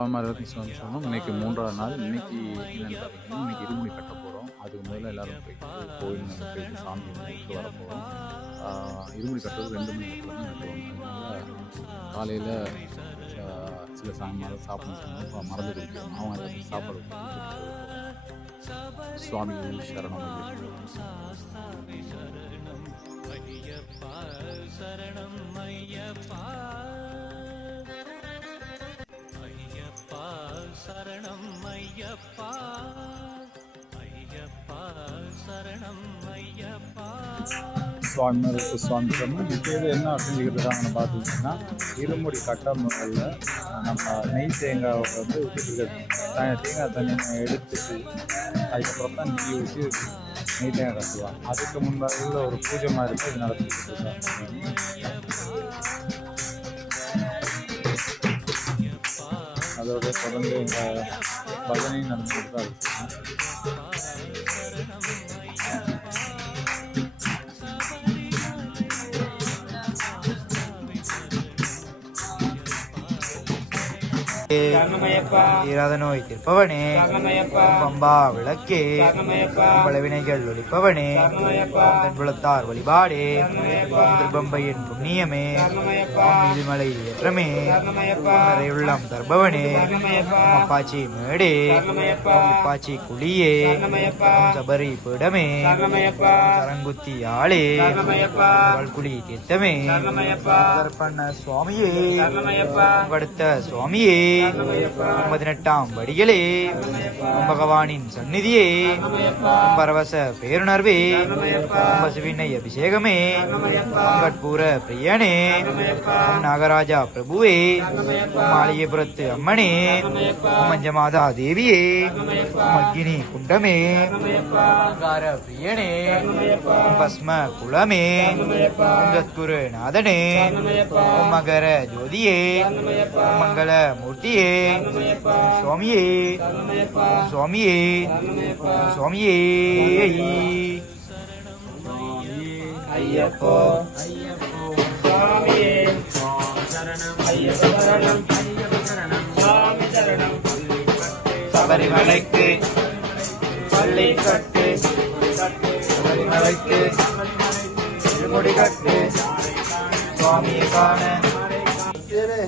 மரத்தி சுவாமி சொன்னோம். இன்றைக்கி மூன்றாவது நாள். இன்னைக்கு என்னென்னு பார்த்தீங்கன்னா இன்னைக்கு இருமுடி கட்ட போகிறோம் அதுக்கு முதல்ல எல்லாரும் போயிட்டு கோயில் மேல போயிட்டு சாமி கும்பிட்டு வர போகிறோம் இருமுடி கட்டுறது ரெண்டு மணி நேரத்தில் தான் கட்டுவாங்க. காலையில் சில சாமியார் சாப்பிடணும் சொன்னாங்க. மறந்து கொடுக்கணும் அவங்க எல்லாத்துக்கும் சாப்பாடு சுவாமி சரணம் சரணம் ஐயப்பா. சரணம் ஐயப்பா. சுவாமி மேலே சுவாமி சொன்னால் இப்போ இது என்ன செஞ்சுக்கிட்டு பார்த்தீங்கன்னா இருமுடி கட்டமுறையில் நம்ம நெய் தேங்காவை வந்து ஊற்றிட்டு தேங்காய் தண்ணி எடுத்துட்டு அதுக்கப்புறம் தான் நெய் ஊற்றி நெய் தேங்காய் கட்டுவாங்க அதுக்கு முன்னாடி ஒரு பூஜை மாதிரி இது நடத்திட்டு இருக்காங்க அதோட தொடர்ந்து எங்கள் பஜனை நடந்துகிட்டு தான் இருக்கு தீராத நோய் தீர்ப்பவனே பம்பா விளக்கே பல வினைகள் ஒழிப்பவனே குலத்தார் வழிபாடே திருபம்பையின் புண்ணியமே இதுமலை ஏற்றமே உள்ளம் தர்பவனே பாச்சி மேடே பாச்சி குழியே சபரி பிடமே சரங்குத்தி ஆளே குழி தீர்த்தமே சுவாமியே படுத்த சுவாமியே பதினெட்டாம் வடிகளே பகவானின் சந்நிதியே பரவச பேருணர்வே பசுவினை அபிஷேகமே கற்பூர பிரியனே நாகராஜா பிரபுவே மாளிகைபுரத்து அம்மனே மஞ்சமாதா தேவியே மக்கினி குண்டமே பிரியனே பஸ்ம குளமே குரு நாதனே மகர ஜோதியே மங்கள மூர்த்தி சுவாமியே. சுவாமியே. சுவாமியே. ஐயப்போ சுவாமியே. ஐயப்ப. சரணம் சுவாமி சரணம். சபரிமலைக்கு. பள்ளி கட்டு சபரிமலைக்கு. திருமுடி கட்டு சுவாமியை காண.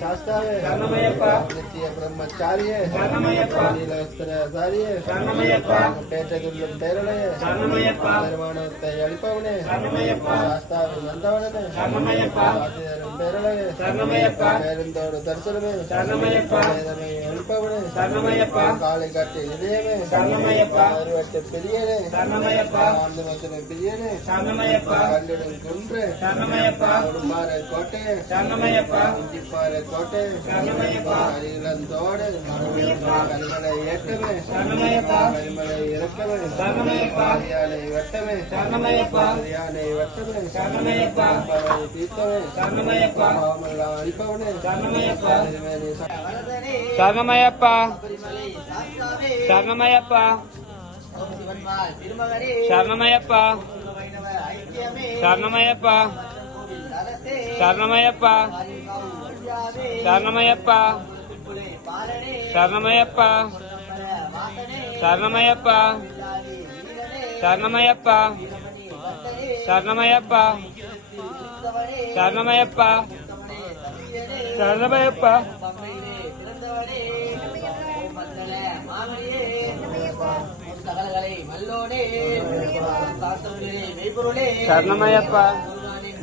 ಶಾಸ್ತಾವೇ ನಿತ್ಯ ಬ್ರಹ್ಮಚಾರ್ಯ ನೀಲವಸ್ತ್ರಧಾರಿಯೇ ಪೇಟೆದುಲ್ಲು ಪೇರಳೆಯೇ ನಿರ್ಮಾಣத்தை அழிப்பவனே சாஸ்தாவை வந்தவனே ஆசிரியரும் பேரழையே பேருந்தோடு தரிசனமே வேதமை அழிப்பவனே காலை கோட்டையே புத்திப்பாறை தோட்டு அருகிலந்தோடு கருமலை ஏற்றமே கருமலை இறக்கமே காரியாலை வெட்டமே காரியாலை வெட்டமே பாம்பரை தீர்த்தமே பாமல்லா அழிப்பவனே சரணமயப்பா சரணமயப்பா சரணமயப்பா சரணமயப்பா சரணமயப்பா சரணமயப்பா சரணமயப்பா சரணமயப்பா சரணமயப்பா சரணமயப்பா சரணமயப்பா சரணமயப்பா சரணமயப்பா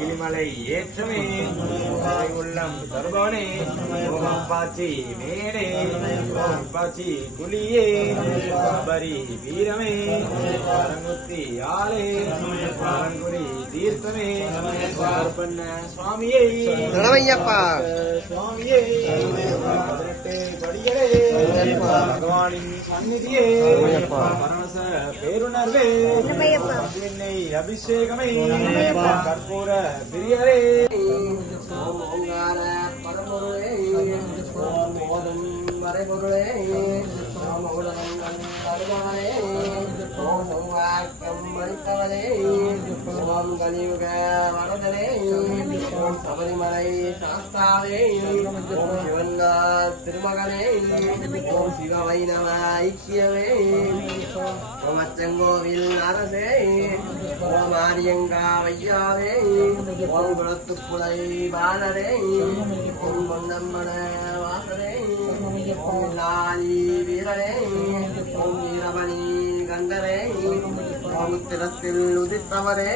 இனிமலை ஏற்றமே. உள்ளம் தருவானே பாச்சி மேடே. பாச்சி குலியே பரி வீரமே. பரங்குத்தி ஆலே பரங்குடி தீர்த்தமே. பண்ண சுவாமியே. சுவாமியே. பதினெட்டு படிகளே பகவானின் சந்நிதியே. பரமச பேருணர்வே. என்னை அபிஷேகமே. கற்பூர பிரியரே. ஓங்கார பரம்பொருளே. ஓம் ஓதும் மறைபொருளே. ஓம் உலகங்கள் அருமானே ஓம் ஓங்காக்கம் மணித்தவரே ஓம் கலியுக வரதரே ஓம் சபரிமலை சாஸ்தாவே ஓம் சிவன்னார் திருமகனே. ஓம் சிவ வைணவ ஐக்கியமே ஓம் அச்சங்கோவில் அரசே ஓம் ஆரியங்கா வையாவே. ஓம் குளத்துப்புழை பாலரே. ஓம் பொன்னம்மன வாசரே. ஓம் லாலி வீரரே. ஓம் ஓம் திறத்தில் உதித்தவரே.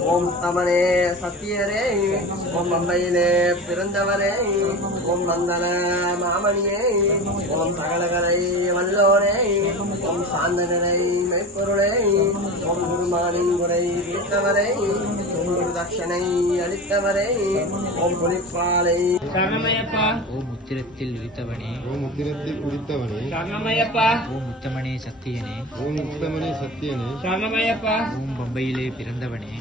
ஓம் தமரே சத்தியரே ஓம் மம்பையிலே பிறந்தவரே. ஓம் மந்தன மாமணியே. ஓம் தகலகரை வல்லோரே. ஓம் சாந்தகரை மெய்ப்பொருளே. ஓம் குருமானின் முறை ஓம் குரு தட்சணை அளித்தவரே ஓம் புலிப்பாலை சரணமையப்பா. ஓம் உத்திரத்தில் விரித்தவனே. ஓம் உத்திரத்தில் குடித்தவனே. சரணமையப்பா. ஓம் உத்தமனே சத்தியனே. ஓம் உத்தமனே சத்தியனே. சரணமையப்பா. ஓம் பம்பையிலே பிறந்தவனே.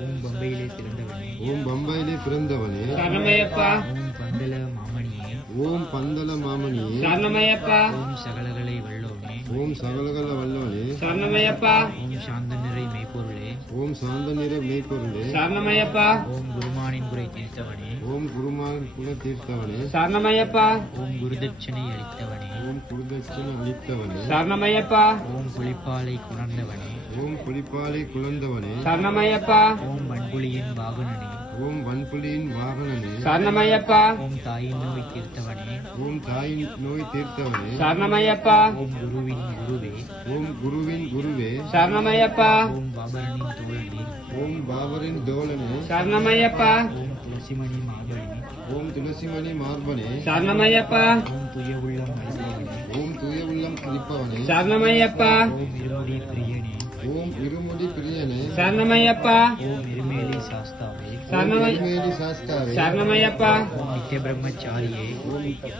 ஓம் பம்பையிலே பிறந்தவனே. ஓம் பம்பாயிலே பிறந்தவனே. சரணமையப்பா. ஓம் பந்தல மாமணியே. ஓம் பந்தல மாமணியே. சரணமையப்பா. ஓம் சகலகளை வல்லோனே ஓம் சகலகல வல்லவனே சரணமையப்பா. ஓம் சாந்த நிறை மெய்ப்பொருளே. ஓம் சாந்த நிற மெய்ப்பொருளே. சரணமையப்பா. ஓம் குருமானின் குறை தீர்த்தவனே. ஓம் குருமான் குல தீர்த்தவனே சரணமையப்பா. ஓம் குருதட்சணை அளித்தவனே. ஓம் குருதட்சண அளித்தவனே சரணமையப்பா. ஓம் புலிப்பாலை குணர்ந்தவனே ஓம் புலிப்பாலை குழந்தவனே சரணமையப்பா. ஓம் வன்புலியின் வாகனனே. ஓம் வன்புலியின் வாகனனே சரணமையப்பா. ஓம் தாயின் நோய் தீர்த்தவனே. ஓம் தாயின் நோய் தீர்த்தவனே. சரணமையப்பா. ஓம் குருவின் குருவே. ஓம் குருவின் குருவே. சரணமையப்பா. ஓம் பாபரனின் தோழனே. ஓம் பாபரின் தோழனே. சரணமையப்பா. ஓம் துளசிமணி மாபரணி ஓம் துளசிமணி மார்பனே. சரணமையப்பா. ஓம் துய உள்ளம் ஓம் தூய உள்ளம் அளிப்பவனே சரணமையப்பா. ஓம் பிரியனே. ஓம் இருமுடி பிரியனே. சரணமையப்பா. ஓம் இருமேலி சாஸ்தாவே. சரணமை திருமேனி சாஸ்தாவே. சரணமையப்பா. ஓம் நித்திய பிரம்மச்சாரியே. ஓம் நித்ய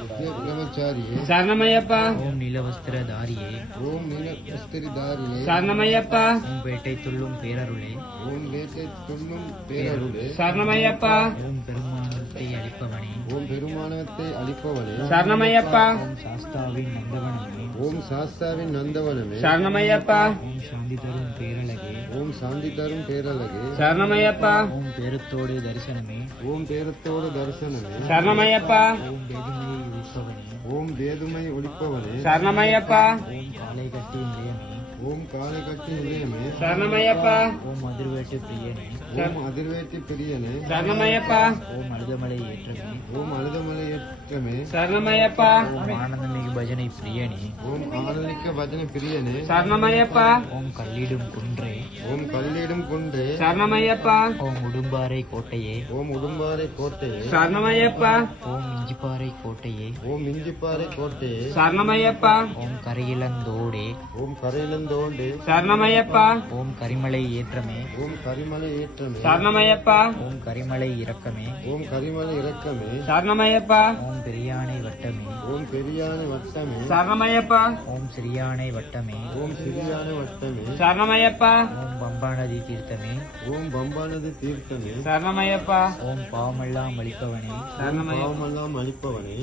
பிரம்மச்சாரியே. சரணமையப்பா. ஓம் நிலவஸ்திரதாரியே. ஓம் நீலஸ்திரிதாரியே சரணமையப்பா. ஓம் பேட்டை துள்ளும் பேரருளே. ஓம் வேட்டை துண்ணும் பேரருளே. சரணமையப்பா. ஓம் பெருமானத்தை அளிப்பவனே ஓம் பெருமானத்தை அளிப்பவனே. சரணமையப்பா. ஓம் சாஸ்தாவின் நந்தவனமே. ஓம் சாஸ்தாவின் நந்தவனமே. சரணமையப்பா. ஓம் சாந்தி தரும் பேரழகே. ஓம் சாந்தி தரும் பேரழகே. சரணமையப்பா. ஓம் பேரத்தோடு தரிசனமே. ஓம் பேரத்தோடு தரிசனமே. ஓம் சரணமையப்பா வேதுமையை உதிப்பவனே ஓம் வேதுமை ஒழிப்பவனே. சரணமையப்பா. ஓம் காலை கட்டி நிலையமே ஓம் காலை கட்டி நிலையமே சரணமையப்பா. ஓம் அதிர்வேட்டு பிரியனே. ஓம் அதிர்வேட்டி பிரியனே. சரணமையப்பா. ஓம் அழுதமலை ஏற்றமே. ஓம் அழுதமலை ஏற்றமே. சரணமையப்பா. ஓம் ஆனந்தமிகு பஜனை பிரியனே. ஓம் ஆனலிக்க பஜன பிரியனே. சரணமையப்பா. ஓம் கல்லிடும் குன்றே. ஓம் குன்றே சரணமையப்பா. ஓம் உடும்பாறை கோட்டையே. ஓம் உடும்பாறை கோட்டையே சரணமையப்பா. ஓம் இஞ்சிப்பாறை கோட்டையே. ஓம் இஞ்சிப்பாறை கோட்டையே சரணமையப்பா. ஓம் கரையிலந்தோடே. ஓம் கரையிலந்த தோண்டு சரணமையப்பா. ஓம் கரிமலை ஏற்றமே. ஓம் கரிமலை ஏற்றமே. சரணமையப்பா. ஓம் கரிமலை இறக்கமே ஓம் கரிமலை இறக்கமே சரணமையப்பா. ஓம் பெரியானை வட்டமே. ஓம் பெரியானை வட்டமே. சரணமையப்பா. ஓம் சிறியானை வட்டமே. ஓம் சிறியானை வட்டமே. சரணமையப்பா. ஓம் பம்பாநதி தீர்த்தமே ஓம் பம்பானது தீர்த்தமே சரணமையப்பா. ஓம் பாவமெல்லாம் அளிப்பவனே. பாவமெல்லாம் அளிப்பவனே.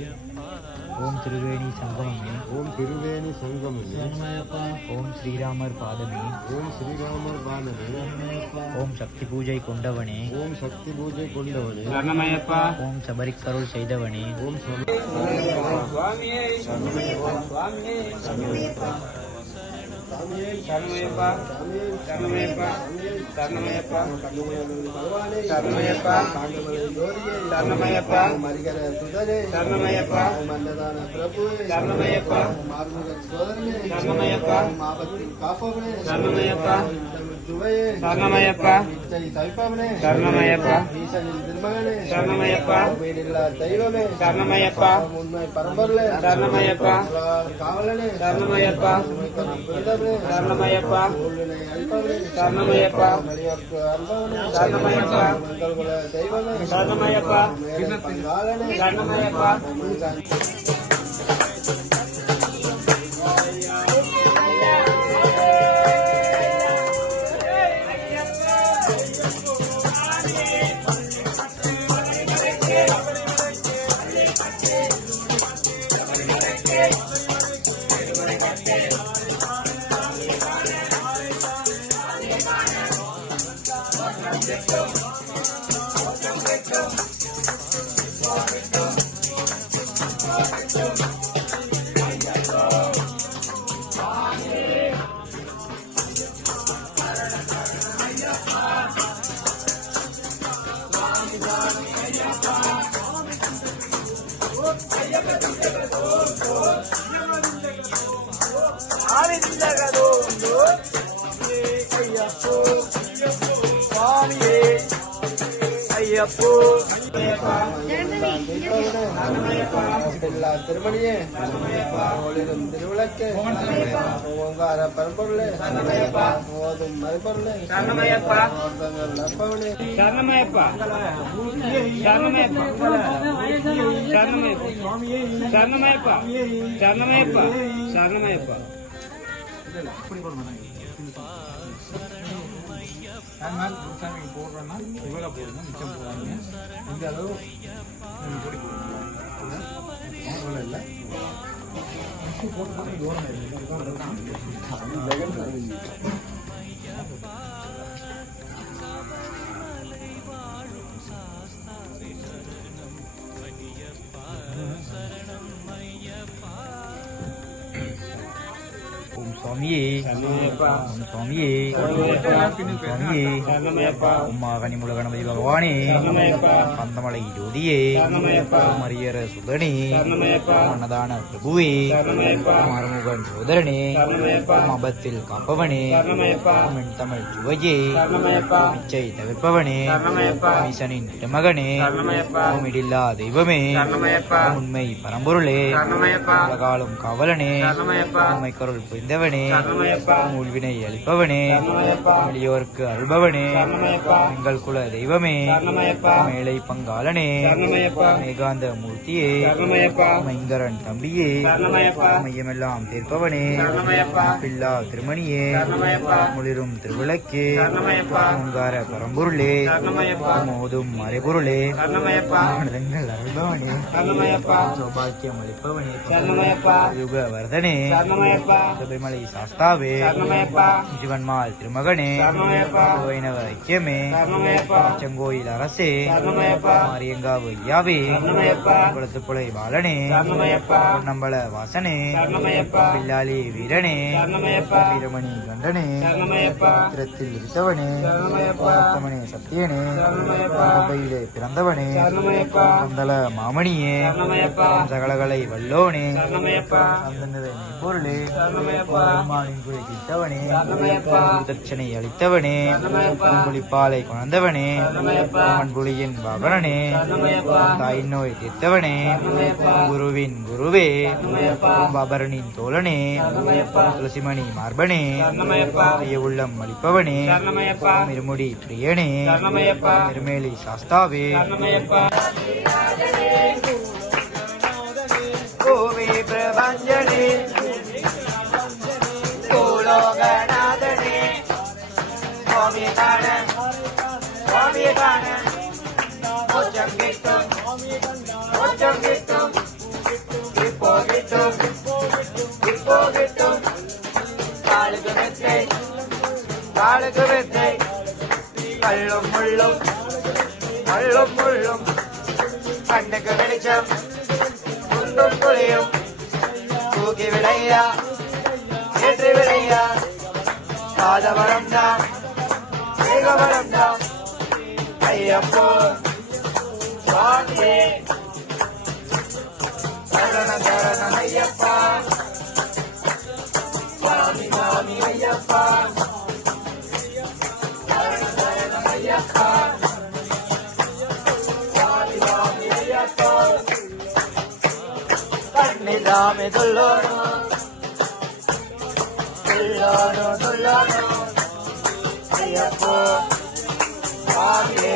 ஓம் திருவேணி சங்கமமே. ஓம் திருவேணி சங்கமமே. ஓம் ஸ்ரீராமர் பாதமே. ஓம் ஸ்ரீராமர் பாலமே ஓம் சக்தி பூஜை கொண்டவனே. ஓம் சக்தி பூஜை கொண்டவனே. சரணமையப்பா. ஓம் சபரிக்கருள் செய்தவனே. ஓம் சுவாமியே சுவாமியே சரணமையப்பா சரணமையப்பா சரணமையப்பா சரணமையப்பா சரணமையப்பா மரிகர சுதரே சரணமையப்பா மன்னதான பிரபு சரணமையப்பா மார்முக சோதரனே சரணமையப்பா ஆபத்தில் காப்பவனே சரணமையப்பா துவையே சரணமையப்பா இச்சை மேலை பங்காளனே சரணமையப்பா. எல்லா திருமணியே ஒளிரும் திருவிளக்கு ஓங்கார பரம்பொருளே ஓதும் மறுபொருளே சரணமையப்பா. ஓர்தங்கள் நற்பவனே சரணமையப்பா. சரணமையப்பா. சரணமையப்பா. சரணமையப்பா சரணமையப்பா சரணமையப்பா அதனால் போடுறோன்னா இவ்வளோ போடுங்க மிச்சம் போடுறாங்க இந்த அளவு போடுங்க இல்லை. போட்டு போட்டு தூரம் சரணமையப்பா ஓம் சுவாமியே சுவாமியே சரணமையப்பா ஓம் கனிமுல கணபதி பகவானே பந்தமலை ஜோதியே மரியர ஓம் அரியர சுதனே அன்னதான பிரபுவே மறுமுகன் சோதரனே சரணமையப்பா அபத்தில் காப்பவனே சரணமையப்பா தமிழ் சுவையே சரணமையப்பா தவிர்ப்பவனே சரணமையப்பா ஓம் ஈசனின் திருமகனே சரணமையப்பா இடில்லா தெய்வமே உண்மை பரம்பொருளே காலம் காவலனே உண்மை கருள் புரிந்தவனே உள்வினை அழி அளிப்பவனே எளியோர்க்கு அருள்பவனே. எங்கள் குல தெய்வமே. ஏழை பங்காளனே. ஏகாந்த மூர்த்தியே. ஐங்கரன் தம்பியே. மையமெல்லாம் தீர்ப்பவனே. பில்லா திருமணியே. முளிரும் திருவிளக்கே. ஓங்கார பரம்பொருளே. மோதும் மறைபொருளே. மனதங்கள் அருள்பவனே. சௌபாக்கியம் அளிப்பவனே. யுக வர்தனே சபரிமலை சாஸ்தாவே. சிவன்மால் திருமகனே வைணவ ஐக்கியமே செங்கோயில் அரசே மாரியங்காவு ஐயாவே குளத்துப்புழை பாலனே பொன்னம்பல வாசனே பில்லாலி வீரனே வீரமணி கண்டனே சித்திரத்தில் இருத்தவனே சப்தமனே சத்தியனே கோப்பையிலே பிறந்தவனே மந்தல மாமணியே சகலகளை வல்லோனே பொருளே பெருமானின் குழி கிட்டவனே சரணமையப்பா. அளித்தவனே சரணமையப்பா. பூங்குழி பாலை கொணர்ந்தவனே புலியின் வாகனனே சரணமையப்பா. தாய் நோய் தீர்த்தவனே குருவின் குருவே பபரனின் தோழனே துளசிமணி மார்பனே சரணமையப்பா. உள்ளம் அளிப்பவனே இருமுடி பிரியனே திருமேலி சாஸ்தாவே கோவே பிரபஞ்சனே கோலோகநாதனே சுவாமி காண சுவாமி காண கொஞ்சம் கிட்டும் கொஞ்சம் கிட்டும் இப்போ கிட்டும் இப்போ கிட்டும் காலுக்கு காலுக்கு முள்ளும் முள்ளும் கண்ணுக்கு வெளிச்சம் குண்டும் குழியும் தூக்கி விடையா ஏற்றி விடையா பாதவரம் தான் வேகவரம் தான் ஐயப்போ சுவாமியே சரணம் சரணம் ஐயப்பா சுவாமி சுவாமி ஐயப்பா சரணம் சரணம் ஐயப்பா சுவாமி துள்ளோனோ துள்ளோனோ ஐயப்போ சுவாமியே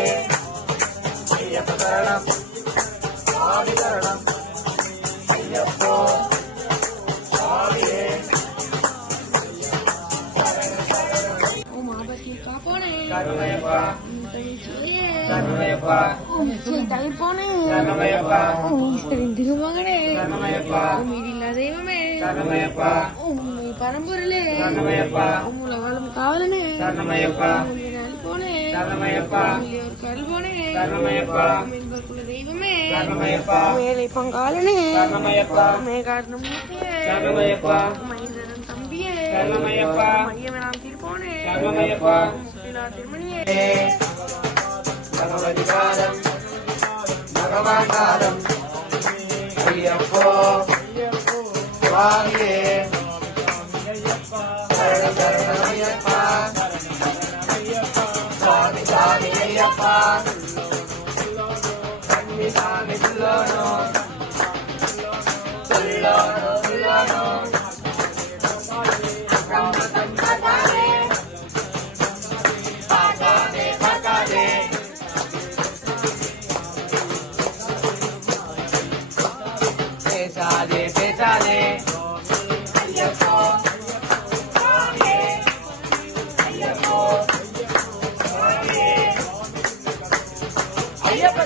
சுவாமி சுவாமியே திருமகனே தெய்வமே சரணமையப்பா சரணமையப்பா ஓம் உலகாலும் காவலனே. தீர்ப்போனே. திருமணியே. பகவதி பகவான் பாதம். ஐயப்போ. சுவாமியே சுவாமி ஐயப்ப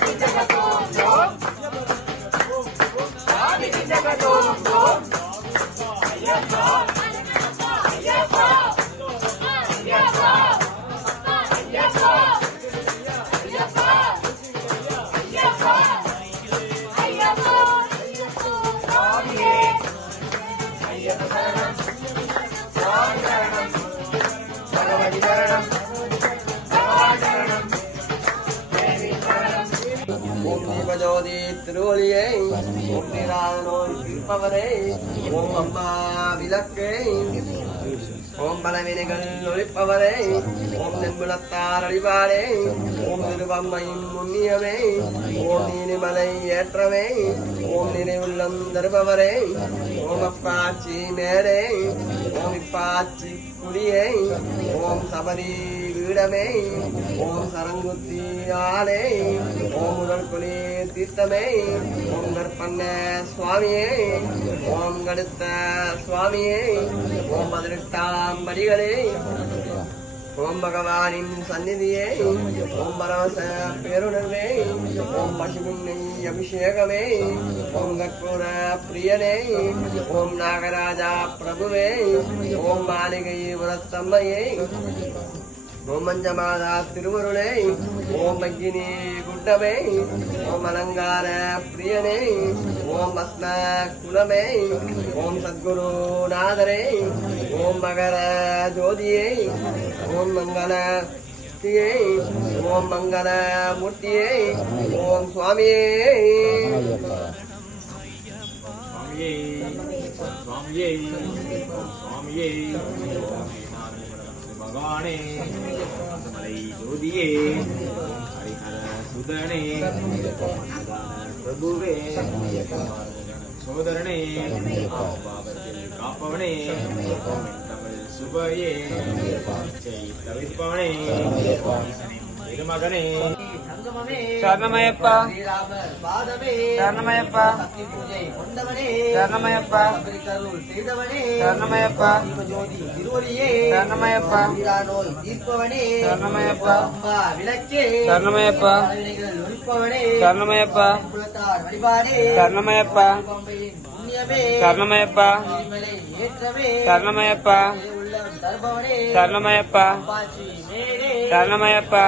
ஓம் இருப்பவரே ஓம் அம்மா விளக்கே. ஓம் பலவினைகள் ஒழிப்பவரே. ஓம் நெம்புலத்தார் அழிவாரே. ஓம் திருவம்மையின் ஓம் நீனிமலை ஏற்றமே ஓம் நினைவுள்ளம் தருபவரே ஓம் அப்பாச்சி மேடே ஓம் இப்பாச்சி குடியே ஓம் சபரி வீடமே ஓம் சரங்குத்தி ஆளே ஓம் உடல் குலி தீர்த்தமே ஓம் கற்பண்ண சுவாமியே ஓம் கடுத்த சுவாமியே ஓம் பதினெட்டாம் படிகளே ஓம் பகவானின் சந்நிதியே ஓம் பரவச பேருணர்வே ஓம் பசுபுன்னை அபிஷேகமே ஓம் கற்பூர பிரியனே ஓம் நாகராஜா பிரபுவே ஓம் மாளிகை உரத்தம்மையே ஓம் மஞ்சமாதா திருவருளே. ஓம் பங்கினி குட்டமே ஓம் அலங்கார பிரியனே. ஓம் பத்ம குலமே ஓம் சத்குரு நாதரே. ஓம் மகர ஜோதியே. ஓம் மங்கள மூர்த்தியே ஓம் மங்கள மூர்த்தியே. ஓம் சுவாமியே. சுவாமியே. சுவாமியே. சுவாமியே. பகவானே மலை ஜோதியே ஹரிஹர சுதனே பிரபுவே சோதரனே பாவத்தில் காப்பவனே தமிழ் சுபையே செய் தவிர்ப்பவனே திருமகனே சரணமயப்பா. சரணமயப்பா. சரணமயப்பா. சரணமயப்பா. சரணமயப்பா. சரணமயப்பா. சரணமயப்பா. சரணமயப்பா. சரணமயப்பா. சரணமயப்பா. சரணமயப்பா. சரணமயப்பா.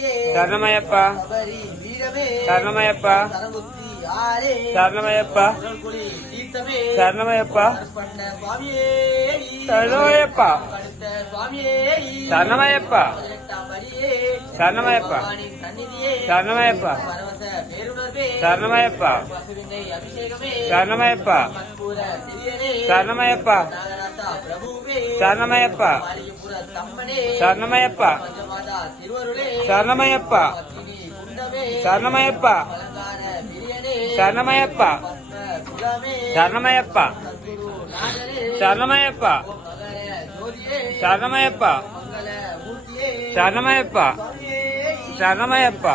பாச்சி புலியே சரணமயப்பா சபரி வீரமே சரணமயப்பா சரமுத்தி ஆரே சரணமயப்பா குடி தீர்த்தமே சரணமயப்பா பண்ண சுவாமியே சரணமயப்ப சரணமயப்ப சரணமயப்ப சரணமயப்ப சரணமயப்ப சரணமயப்ப சரணமயப்ப சரணமயப்பா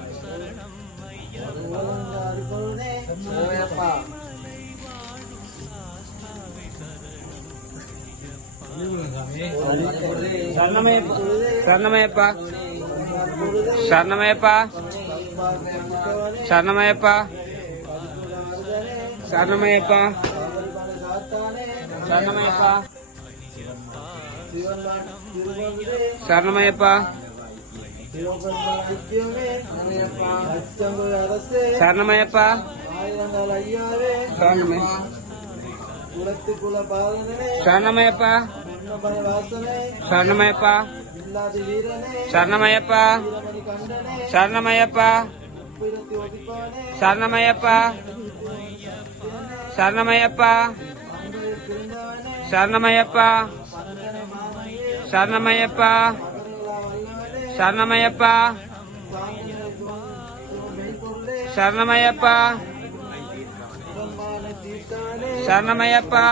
சரணமயப்பா. சரணமயப்பா. சரணமயப்பா. சரணமயப்பா. சரணமயப்பா. சரணமயப்பா. சரணமயப்பா சரணமயப்பா சரணமயப்பா சரணமயப்பா சரணமயப்பா சரணமயப்பா சரணமயப்பா சரணமயப்பா சரணமயப்பா சரணமயப்பா. சரணமயப்பா. சரணமயப்பா.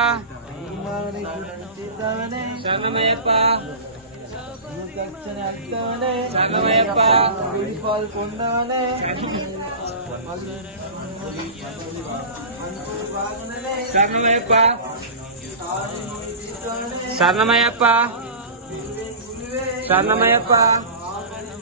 சரணமயப்பா. சரணமயப்பா. விழிப்பால் கொண்டவனே சரணமயப்பா. சரணமயப்பா. சரணமயப்பா.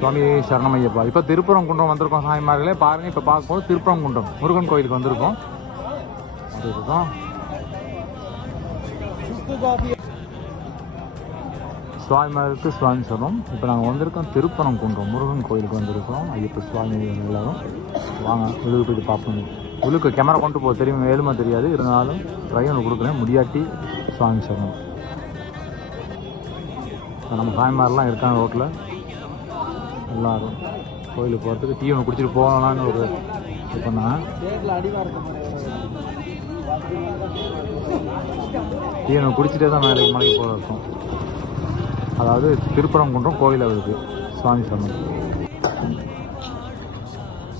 சுவாமி சரணமையப்பா. இப்போ திருப்பரங்குன்றம் வந்திருக்கோம் சாமிமார்களே. பாருங்க இப்போ பார்க்கும்போது திருப்பரங்குன்றம் முருகன் கோயிலுக்கு வந்திருக்கோம். வந்திருக்கோம். சுவாமிமாருக்கு சுவாமி சொல்லும் இப்போ நாங்கள் வந்திருக்கோம் திருப்பணம் குன்றம் முருகன் கோயிலுக்கு வந்திருக்கோம். ஐயப்ப சுவாமி எல்லாரும். வாங்க உள்ளுக்கு போயிட்டு பார்ப்போம். உள்ளுக்கு கேமரா கொண்டு போக தெரியும்? வேலுமா தெரியாது. இருந்தாலும் ட்ரை ஒன்று கொடுக்குறேன். முடியாட்டி சுவாமி சொல்லணும் நம்ம தாய்மாரெலாம் இருக்காங்க ரோட்டில். எல்லோரும் கோயிலுக்கு போகிறதுக்கு டீ ஒன்று குடிச்சிட்டு போகலான்னு ஒரு இது பண்ணேன். டீ ஒன்று குடிச்சிட்டே தான் மேலே மலைக்கு போக இருக்கும் அதாவது திருப்பரங்குன்றம் கோயில் அவருக்கு சுவாமி சொன்னது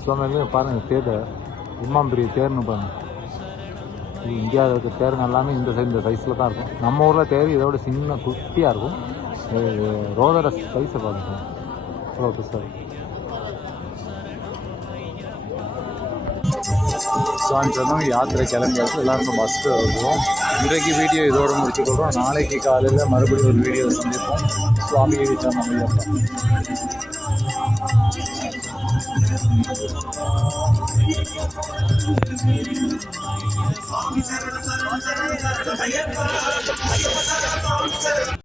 சுவாமி பாருங்கள் தேர்தல் இம்மாம் பெரிய தேர்னு பாருங்கள் இந்தியாவில் இருக்க தேருங்க எல்லாமே இந்த சைஸ் இந்த சைஸில் தான் இருக்கும். நம்ம ஊரில் தேர் இதோட சின்ன குட்டியாக இருக்கும். ரோலர் சைஸை பாருங்க அவ்வளோ பெருசாக சாயந்தரம் யாத்திரை கிளம்பியாச்சு. எல்லாருமே பஸ்ஸு வருவோம் இன்றைக்கு வீடியோ இதோடு முடிச்சுக்கொள்கிறோம் நாளைக்கு காலையில் மறுபடியும் ஒரு வீடியோ சந்திப்போம். சுவாமியை வச்சா